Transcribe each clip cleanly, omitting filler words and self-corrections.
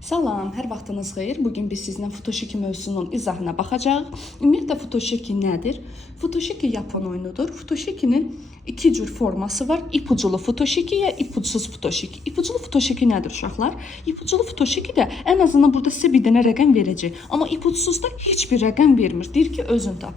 Salam, hər vaxtınız xeyir. Bugün biz sizinlə Futoshiki mövzusunun izahına baxacağıq. Ümumiyyətlə Futoshiki nədir? Futoshiki Yapon oyunudur. Futoshikinin iki cür forması var. İpuculu Futoshiki ya ipucsuz Futoshiki. İpuculu Futoshiki nədir uşaqlar? İpuculu Futoshiki də ən azından burada sizə bir dənə rəqəm verəcək. Amma ipucsuzda heç bir rəqəm vermir. Deyir ki, özün tap.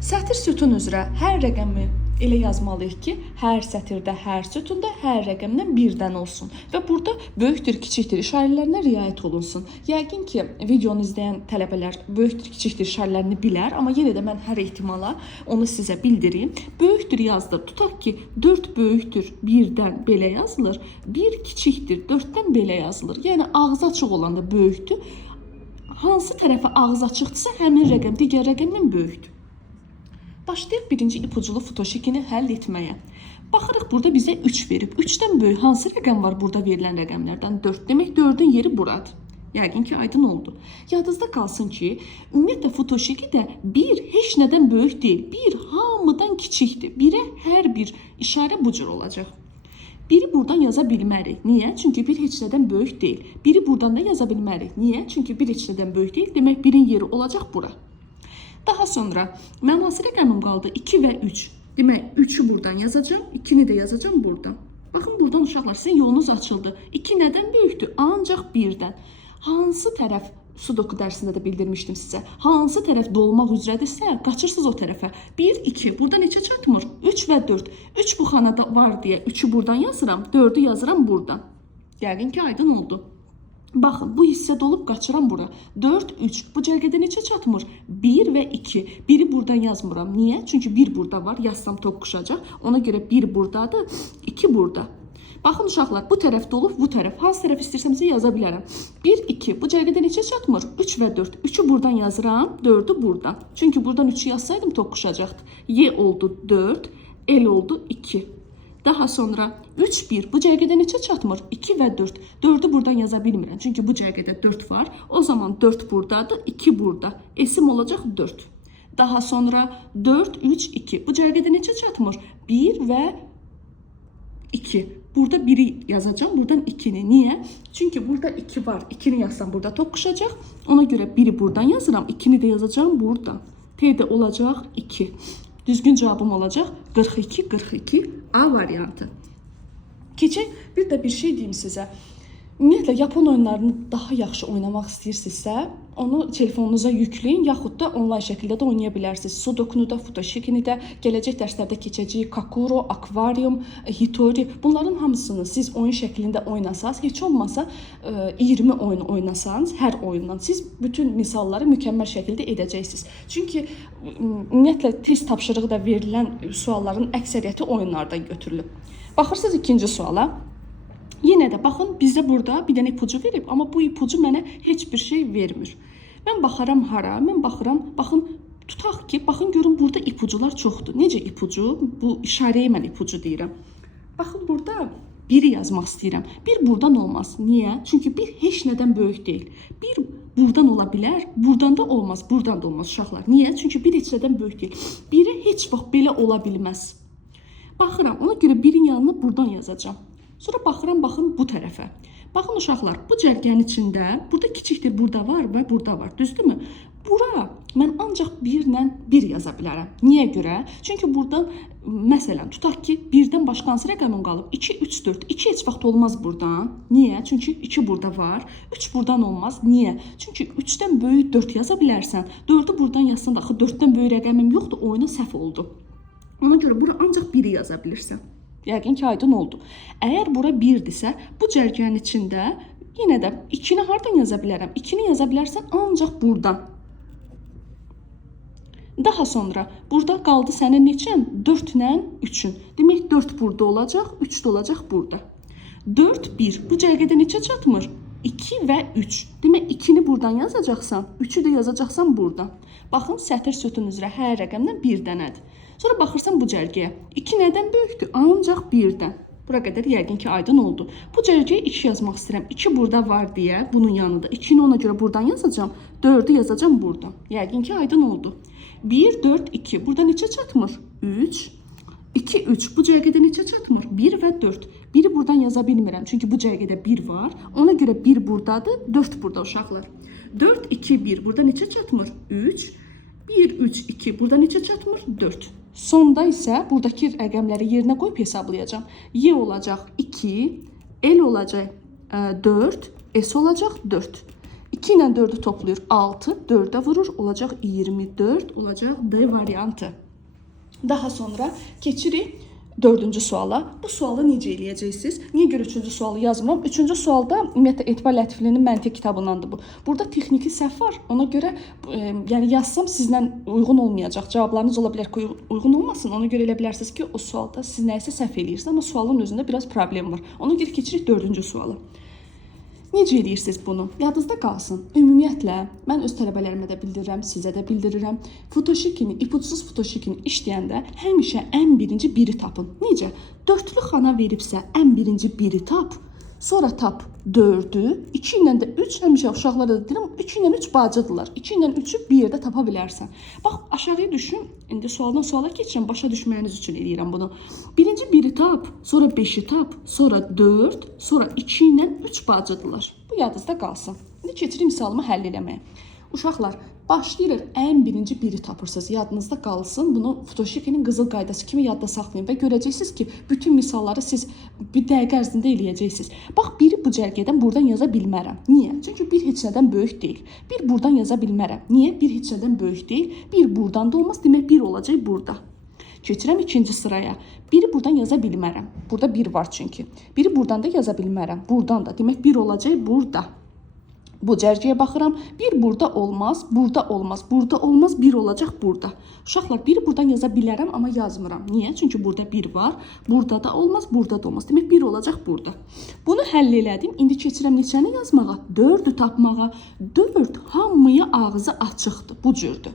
Sətir sütun üzrə hər rəqəmi elə yazmalıyıq ki, hər sətirdə, hər sütunda hər rəqəmdən birdən olsun. Və burada böyükdür, kiçikdir işarələrinə riayət olunsun. Yəqin ki, videonu izləyən tələbələr böyükdür, kiçikdir işarələrini bilər, amma yenə də mən hər ehtimala onu sizə bildireyim. Böyükdür yazdır. Tutaq ki, 4 böyükdür, 1-dən belə yazılır, 1 kiçikdir, 4-dən belə yazılır. Yəni ağzı açıq olanda böyükdür. Hansı tərəfə ağzı açıqdırsa, həmin rəqəm digər rəqəmdən böyükdür. Başlayaq birinci ipuculu Futoshikini həll etməyə. Baxırıq, burada bizə 3 verib. 3-dən böyük hansı rəqəm var burada verilən rəqəmlərdən? 4. Demək, 4-ün yeri buradır. Yəqin ki, aydın oldu. Yadınızda qalsın ki, ümumiyyətlə Futoshiki də 1 heç nədən böyük deyil. 1 hamıdan kiçikdir. 1-ə hər bir işarə bu cür olacaq. 1-i buradan yaza bilmərik. Niyə? Çünki 1 heç nədən böyük deyil. 1-i buradan da yaza bilmərik. Niyə? Çünki 1 heç nədən böyük deyil. Demək, 1-in yeri olacaq bura. Daha sonra mənim hansı rəqəmim qaldı? 2 və 3. Demək, 3-ü buradan yazacağım, 2-ni də yazacağım buradan. Baxın, buradan uşaqlar, sizin yolunuz açıldı. 2 nədən böyükdür? Ancaq 1-dən. Hansı tərəf, sudoku dərsində də bildirmişdim sizə, hansı tərəf dolmaq üzrədirsə, qaçırsınız o tərəfə. 1, 2, burada neçə çatmır? 3 və 4. 3 bu xanada var deyə 3-ü buradan yazıram, 4-ü yazıram buradan. Yəqin ki, aydın oldu. Baxın, bu hissə dolub qaçıram bura. 4, 3. Bu cərgədə neçə çatmır? 1 və 2. 1-i buradan yazmıram. Niyə? Çünki 1 burada var. Yazsam toqquşacaq. Ona görə 1 buradadır, 2 burada. Baxın uşaqlar, bu tərəf dolub, bu tərəf. Hansı tərəf istərsəmsə yaza bilərəm. 1, 2. Bu cərgədə neçə çatmır? 3 və 4. 3-ü buradan yazıram, 4-ü buradan. Çünki buradan 3-ü yazsaydım toqquşacaqdı. Y oldu 4, L oldu 2. Daha sonra 3, 1. Bu cərgədə neçə çatmır? 2 və 4. 4-ü buradan yaza bilmirəm. Çünki bu cərgədə 4 var. O zaman 4 buradadır, 2 burada. Esim olacaq 4. Daha sonra 4, 3, 2. Bu cərgədə neçə çatmır? 1 və 2. Burada 1-i yazacağım, buradan 2-ni. Niyə? Çünki burada 2 var. 2-ni yazsam burada toqquşacaq. Ona görə 1-i buradan yazıram, 2-ni də yazacağım buradan. T-də olacaq 2. Düzgün cavabım olacaq 42, 42 A variantı. Keçək, bir də bir şey deyim sizə. Ümumiyyətlə, Yapon oyunlarını daha yaxşı oynamaq istəyirsinizsə, onu telefonunuza yükləyin, yaxud da onlayn şəkildə də oynaya bilərsiniz. Sudokunu da, Futoshikini də, gələcək dərslərdə keçəcəyik, Kakuro, Akvarium, Hitori, bunların hamısını siz oyun şəklində oynasanız, heç olmasa 20 oyun oynasanız, hər oyundan siz bütün misalları mükəmməl şəkildə edəcəksiniz. Çünki ümumiyyətlə test tapşırığı da verilən sualların əksəriyyəti oyunlardan götürülüb. Baxırsınız ikinci suala. Yenə də baxın, bizdə burada bir dənə ipucu verib, amma bu ipucu mənə heç bir şey vermir. Mən baxaram hara, mən baxıram, baxın, tutaq ki, baxın görün burada ipucular çoxdur. Necə ipucu? Bu işarəyə mən ipucu deyirəm. Baxın, burada 1-i yazmaq istəyirəm. 1 buradan olmaz. Niyə? Çünki 1 heç nədən böyük deyil. 1 buradan ola bilər, buradan da olmaz, buradan da olmaz uşaqlar. Niyə? Çünki 1 heç nədən böyük deyil. 1-ə heç vaxt belə ola bilməz. Baxıram, ona görə 1-in yanına buradan yazacağım. Sonra baxıram, baxın bu tərəfə. Baxın uşaqlar, bu cərgənin içində, burada kiçikdir, burada var və burada var, düzdürmü? Bura mən ancaq 1 ilə 1 yaza bilərəm. Niyə görə? Çünki buradan, məsələn, tutaq ki, 1-dən başqa hansı rəqəmin qalıb? 2, 3, 4. 2 heç vaxt olmaz buradan. Niyə? Çünki 2 burada var. 3 buradan olmaz. Niyə? Çünki 3-dən böyük 4 yaza bilərsən. 4-ü buradan yazsan da, axı 4-dən böyük rəqəmim yoxdur, oyuna səhv oldu. Ona görə bura ancaq 1-i yaza bilirsən. Yəqin ki, aydın oldu. Əgər bura 1-dirsə, bu cərgənin içində yenə də 2-ni hardan yaza bilərəm? 2-ni yaza bilərsən ancaq buradan. Daha sonra burada qaldı sənin neçən? 4 ilə 3-ün. Demək, 4 burada olacaq, 3 də olacaq burada. 4, 1. Bu cərgədə neçə çatmır? 2 və 3. Demək, 2-ni buradan yazacaqsan, 3-ü də yazacaqsan buradan. Baxın, sətir sütun üzrə hər rəqəmdən 1 dənədir. Sonra baxırsan bu cərgəyə. 2 nədən böyükdür? Ancaq 1-dən. Bura qədər yəqin ki, aydın oldu. Bu cərgəyə 2 yazmaq istəyirəm. 2 burada var deyə bunun yanında. 2-ni ona görə buradan yazacağım. 4-ü yazacağım buradan. Yəqin ki, aydın oldu. 1, 4, 2. Burada neçə çatmır? 3, 2, 3. Bu cərgədə neçə çatmır? 1 və 4. 1-i buradan yaza bilmirəm, çünki bu cərgədə 1 var. Ona görə 1 burdadır, 4 burada uşaqlar. 4, 2, 1. Burada neçə çatmır? 3. 1, 3, 2. Burada neçə çatmır? 4. Sonda isə buradakı rəqəmləri yerinə qoyub hesablayacağam. Y olacaq 2, L olacaq 4, S olacaq 4. 2 ilə 4'ü toplayır 6, 4'e vurur, olacaq 24, olacaq D variantı. Daha sonra keçirik 4-cü suala. Bu sualı necə eləyəcəksiniz? Niyə görə 3-cü sualı yazmıram? 3-cü sualda ümumiyyətlə Etibar Lətiflinin məntiq kitabındandır bu. Burada texniki səhv var. Ona görə yəni yazsam sizlə uyğun olmayacaq. Cavablarınız ola bilər ki, uyğun olmasın. Ona görə elə bilərsiniz ki, o sualda siz nəyisə səhv eləyirsiniz, amma sualın özündə biraz problem var. Ona görə keçirik 4-cü suala. Necə edirsiniz bunu? Yadınızda qalsın. Ümumiyyətlə, mən öz tələbələrimə də bildirirəm, sizə də bildirirəm. Fotoşikini, ipucsuz fotoşikini işləyəndə həmişə ən birinci 1-i tapın. Necə? Dörtlü xana veribsə ən birinci 1-i tap, sonra tap 4'ü, 2 ilə də 3, həmişə uşaqlara da deyirəm, 2 ilə 3 bacıdırlar. 2 ilə 3'ü bir yerdə tapa bilərsən. Bax, aşağıya düşün. İndi sualdan suala keçirəm, başa düşməyiniz üçün eləyirəm bunu. Birinci 1'i tap, sonra 5'i tap, sonra 4, sonra 2 ilə 3 bacıdırlar. Bu yadınızda qalsın. İndi keçirim misalımı həll eləməyə. Uşaqlar, başlayırıq ən birinci 1'i tapırsınız. Yadınızda qalsın. Bunu fotoşikinin qızıl qaydası kimi yadda saxlayın və görəcəksiniz ki, bütün misalları siz bir dəqiqə ərzində eləyəcəksiniz. Bax, 1'i bu cərgədən buradan yaza bilmərəm. Niyə? Çünki 1 heç nədən böyük deyil. 1 buradan yaza bilmərəm. Niyə? 1 heç nədən böyük deyil. 1 buradan da olmaz. Demək 1 olacaq burada. Keçirəm ikinci sıraya. 1'i buradan yaza bilmərəm. Burada 1 var çünki. 1'i buradan da yaza bilmərəm. Buradan da. Demək 1 olacaq burada. Bu cərgəyə baxıram. 1 burada olmaz, burada olmaz, burada olmaz, 1 olacaq burada. Uşaqlar, 1'i buradan yaza bilərəm, amma yazmıram. Niyə? Çünki burada 1 var, burada da olmaz, burada da olmaz. Demək 1 olacaq burada. Bunu həll elədim. İndi keçirəm neçəni yazmağa? 4'ü tapmağa. 4 hamıya ağzı açıqdır, bu cürdür.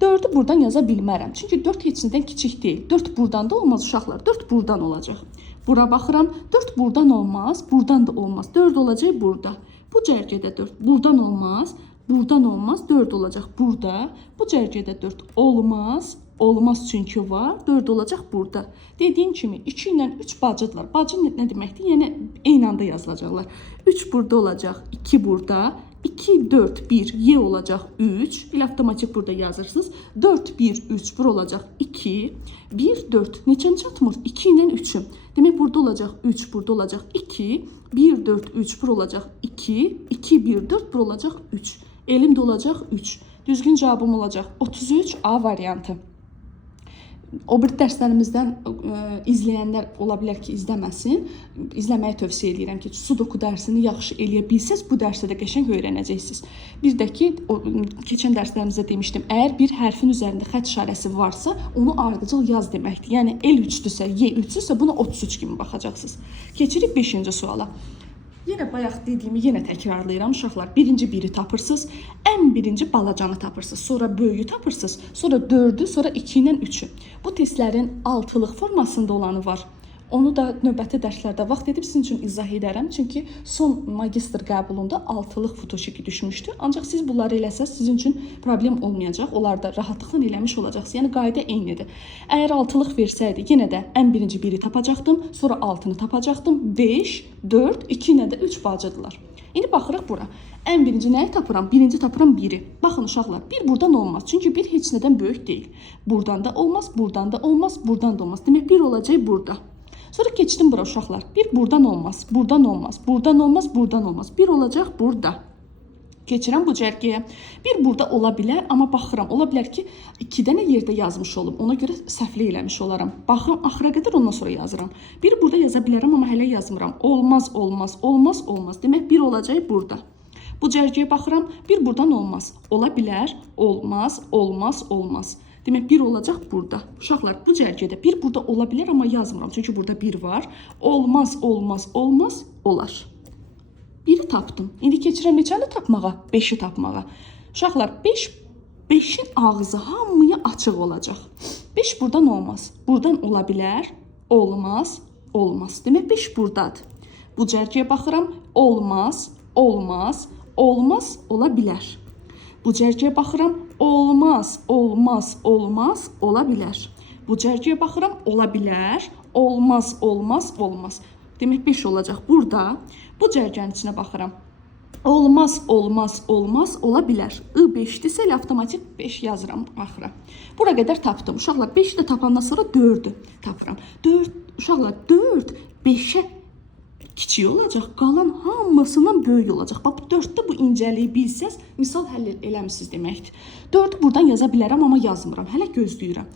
4'ü buradan yaza bilmərəm. Çünki 4 heç nədən kiçik deyil. 4 buradan da olmaz uşaqlar. 4 buradan olacaq. Bura baxıram. 4 buradan olmaz, buradan da olmaz. 4 olacaq burada. Bu cərgədə 4 buradan olmaz, buradan olmaz, 4 olacaq burada. Bu cərgədə 4 olmaz, olmaz çünki var, 4 olacaq burada. Dediyim kimi 2 ilə 3 bacıdırlar. Bacı nə deməkdir? Yəni eyni anda yazılacaqlar. 3 burada olacaq, 2 burada, 2, 4, 1, Y olacaq 3. İl avtomatik burada yazırsınız. 4, 1, 3, bura olacaq 2, 1, 4. Neçəni çatmır? 2 ilə 3'üm. Demək burada olacaq 3, burada olacaq 2, 1, 4, 3, bura olacaq 2, 2, 1, 4, bura olacaq 3. Elimdə olacaq 3. Düzgün cavabım olacaq 33 A variantı. O bir dərslərimizdən izləyənlər ola bilər ki, izləməsin. İzləməyi tövsiyə edirəm ki, sudoku dərsini yaxşı eləyə bilsəz, bu dərsdə də qəşəng öyrənəcəksiniz. Bir də ki, keçən dərslərimizdə demişdim, əgər bir hərfin üzərində xətt işarəsi varsa, onu ardıcıl yaz deməkdir. Yəni L3-düsə, Y3-düsə buna 33 kimi baxacaqsınız. Keçirik 5-ci suala. Yenə bayaq dediyimi yenə təkrarlayıram uşaqlar. Birinci 1'i tapırsınız, ən birinci balacanı tapırsınız, sonra böyüyü tapırsınız, sonra 4'ü, sonra 2 ilə 3'ü. Bu testlərin 6'lıq formasında olanı var. Onu da növbəti dərslərdə vaxt edib sizin üçün izah edərəm. Çünki son magistr qəbulunda 6'lıq fotoşiki düşmüşdü. Ancaq siz bunları eləsəz sizin üçün problem olmayacaq. Onlar da rahatlıqla eləmiş olacaqsınız. Yəni qayda eynidir. Əgər 6'lıq versəydi, yenə də ən birinci 1'i tapacaqdım, sonra 6'nı tapacaqdım. 5, 4, 2 ilə də 3 bacıdırlar. İndi baxırıq bura. Ən birinci nəyi tapıram? Birinci tapıram 1'i. Baxın uşaqlar, 1 buradan olmaz. Çünki 1 heç nədən böyük deyil. Buradan da olmaz, buradan da olmaz, buradan da olmaz. Demək 1 olacaq burada. Sonra keçdim bura uşaqlar. 1 buradan olmaz, buradan olmaz, buradan olmaz, buradan olmaz. 1 olacaq burada. Keçirəm bu cərgəyə. 1 burada ola bilər, amma baxıram. Ola bilər ki, 2 dənə yerdə yazmış olum. Ona görə səhvli eləmiş olaram. Baxın, axıra qədər ondan sonra yazıram. 1 burada yaza bilərəm, amma hələ yazmıram. Olmaz, olmaz, olmaz, olmaz. Demək 1 olacaq burada. Bu cərgəyə baxıram. 1 buradan olmaz. Ola bilər, olmaz, olmaz, olmaz. Demək 1 olacaq burada. Uşaqlar, bu cərgədə 1 burada ola bilər, amma yazmıram. Çünki burada 1 var. Olmaz, olmaz, olmaz, olar. 1'i tapdım. İndi keçirəm neçəni tapmağa? 5'i tapmağa. Uşaqlar, 5'in ağzı hamıya açıq olacaq. 5 buradan olmaz. Buradan ola bilər, olmaz, olmaz. Demək 5 buradadır. Bu cərgəyə baxıram. Olmaz, olmaz, olmaz, ola bilər. Bu cərgəyə baxıram. Olmaz, olmaz, olmaz, ola bilər. Bu cərgəyə baxıram. Ola bilər, olmaz, olmaz, olmaz. Demək 5 olacaq. Burada bu cərgənin içinə baxıram. Olmaz, olmaz, olmaz, ola bilər. I5-dirsə elə avtomatik 5 yazıram axıra. Bura qədər tapdım. Uşaqlar 5-i də tapandan sonra 4-ü tapıram. 4 uşaqlar 4 5-ə kiçik olacaq, qalan hamısından böyük olacaq. Bax 4-də bu incəliyi bilsəz, misal həll eləmisiniz deməkdir. 4-ü buradan yaza bilərəm, amma yazmıram. Hələ gözləyirəm.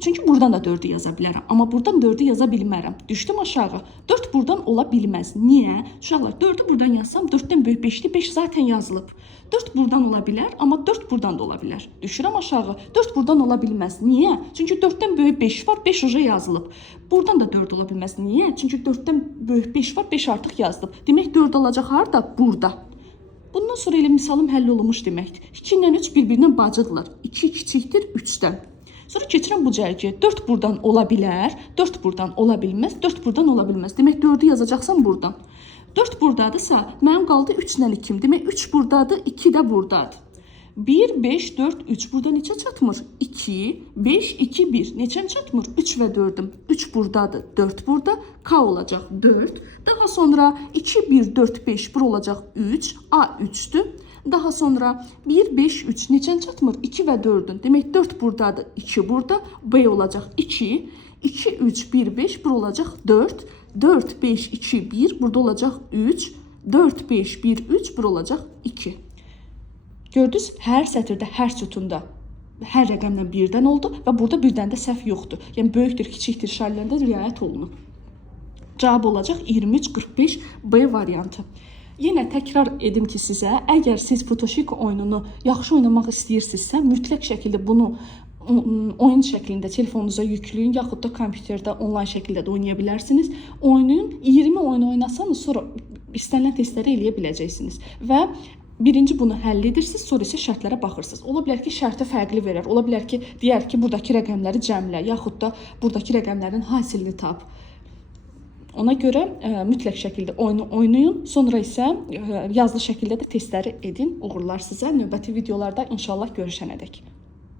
Çünki buradan da 4-ü yaza bilərəm, amma buradan 4-ü yaza bilmərəm. Düşdüm aşağı. 4 buradan ola bilməz. Niyə? Uşaqlar 4-ü buradan yazsam 4-dən böyük 5-dir. 5 zaten yazılıb. 4 buradan ola bilər, amma 4 buradan da ola bilər. Düşürəm aşağı. 4 buradan ola bilməz. Niyə? Çünki 4-dən böyük 5 var, 5 uca yazılıb. Buradan da 4 ola bilməz. Niyə? Çünki 4-dən böyük 5 var, 5 artıq yazılıb. Demək 4 olacaq harda? Burada. Bundan sonra elə misalım həll olunmuş deməkdir. 2 ilə 3 bir-birindən bacıdırlar. 2 kiçikdir 3-dən. Sonra keçirəm bu cərgəyə. 4 buradan ola bilər, 4 buradan ola bilməz, 4 buradan ola bilməz. Demək 4-ü yazacaqsan buradan. 4 buradadırsa, mənim qaldı 3 ilə 2. Demək 3 buradadır, 2 də buradadır. 1, 5, 4, 3. Burada neçə çatmır? 2, 5, 2, 1. Neçən çatmır? 3 və 4'üm. 3 buradadır, 4 burada. K olacaq 4. Daha sonra 2, 1, 4, 5. Bura olacaq 3. A 3'dür. Daha sonra 1, 5, 3. Neçən çatmır? 2 və 4'ün. Demək 4 buradadır, 2 burada. B olacaq 2. 2, 3, 1, 5. Bura olacaq 4. 4, 5, 2, 1. Burada olacaq 3. 4, 5, 1, 3. Bura olacaq 2. Gördünüz, hər sətirdə, hər sütunda hər rəqəmdən birdən oldu və burada birdən də səhv yoxdur. Yəni böyükdür, kiçikdir işarələrində riayət olunub. Cavab olacaq 23, 45 B variantı. Yenə təkrar edim ki sizə, əgər siz Futoshiki oyununu yaxşı oynamaq istəyirsinizsə, mütləq şəkildə bunu oyun şəklində telefonunuza yükləyin, yaxud da kompüterdə onlayn şəkildə də oynaya bilərsiniz. Oynayın, 20 oyun oynasanız sonra istənilən testləri eləyə biləcəksiniz və birinci bunu həll edirsiniz, sonra isə şərtlərə baxırsınız. Ola bilər ki, şərti fərqli verər. Ola bilər ki, deyər ki, buradakı rəqəmləri cəmlə, yaxud da buradakı rəqəmlərin hasilini tap. Ona görə mütləq şəkildə oyunu oynayın, sonra isə yazılı şəkildə də testləri edin. Uğurlar sizə. Növbəti videolarda inşallah görüşənədək.